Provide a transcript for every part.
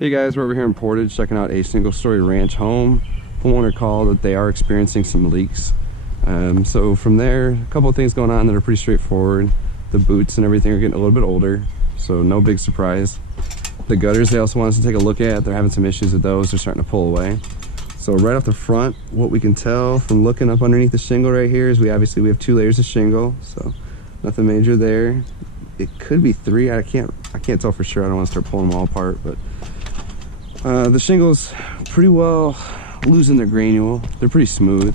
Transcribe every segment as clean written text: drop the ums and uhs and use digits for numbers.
Hey guys, we're over here in Portage checking out a single-story ranch home. Homeowner called that they are experiencing some leaks. So from there, a couple of things going on that are pretty straightforward. The boots and everything are getting a little bit older, so no big surprise. The gutters they also want us to take a look at. They're having some issues with those. They're starting to pull away. So right off the front, what we can tell from looking up underneath the shingle right here is we have 2 layers of shingle, so nothing major there. It could be 3. I can't tell for sure. I don't want to start pulling them all apart, but the shingles pretty well losing their granule. They're pretty smooth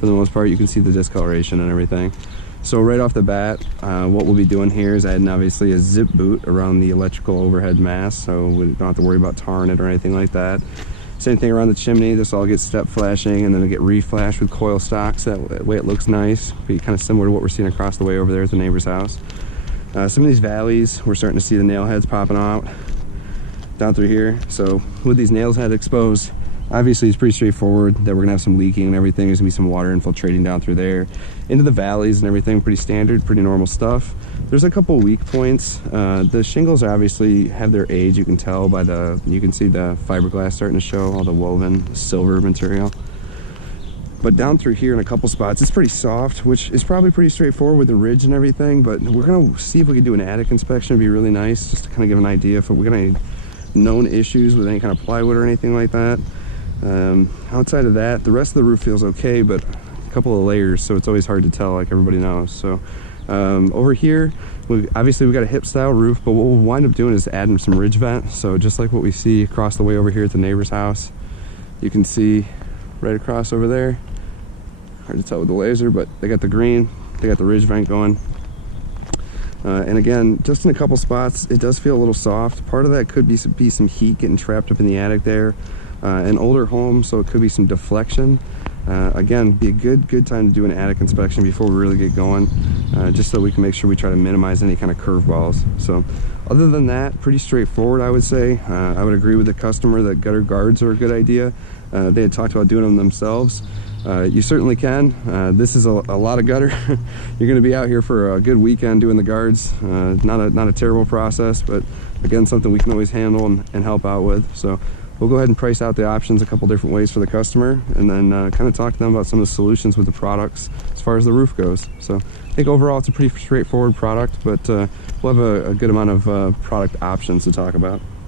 for the most part. You can see the discoloration and everything. So right off the bat, what we'll be doing here is adding obviously a zip boot around the electrical overhead mast, so we don't have to worry about tarring it or anything like that. Same thing around the chimney. This all gets step flashing and then it'll get reflashed with coil stocks. That way it looks nice. Be kind of similar to what we're seeing across the way over there at the neighbor's house. Some of these valleys, we're starting to see the nail heads popping out down through here. So with these nails head exposed, obviously it's pretty straightforward that we're gonna have some leaking and everything. There's gonna be some water infiltrating down through there into the valleys and everything. Pretty standard, pretty normal stuff. There's a couple weak points. The shingles are obviously have their age. You can tell by you can see the fiberglass starting to show, all the woven silver material. But down through here in a couple spots, it's pretty soft, which is probably pretty straightforward with the ridge and everything. But we're gonna see if we can do an attic inspection. It'd be really nice just to kind of give an idea if we're gonna known issues with any kind of plywood or anything like that. Outside of that, the rest of the roof feels okay, but a couple of layers, so it's always hard to tell, like everybody knows. So over here, obviously we got a hip style roof, but what we'll wind up doing is adding some ridge vent. So just like what we see across the way over here at the neighbor's house, you can see right across over there. Hard to tell with the laser, but they got the green, they got the ridge vent going. And again, just in a couple spots, it does feel a little soft. Part of that could be some heat getting trapped up in the attic there. An older home, so it could be some deflection. Again, be a good time to do an attic inspection before we really get going, just so we can make sure we try to minimize any kind of curveballs. So other than that, pretty straightforward, I would say. I would agree with the customer that gutter guards are a good idea. They had talked about doing them themselves. You certainly can. This is a lot of gutter. You're going to be out here for a good weekend doing the guards. Not a terrible process, but again, something we can always handle and help out with. So we'll go ahead and price out the options a couple different ways for the customer, and then kind of talk to them about some of the solutions with the products as far as the roof goes. So I think overall it's a pretty straightforward product, but we'll have a good amount of product options to talk about.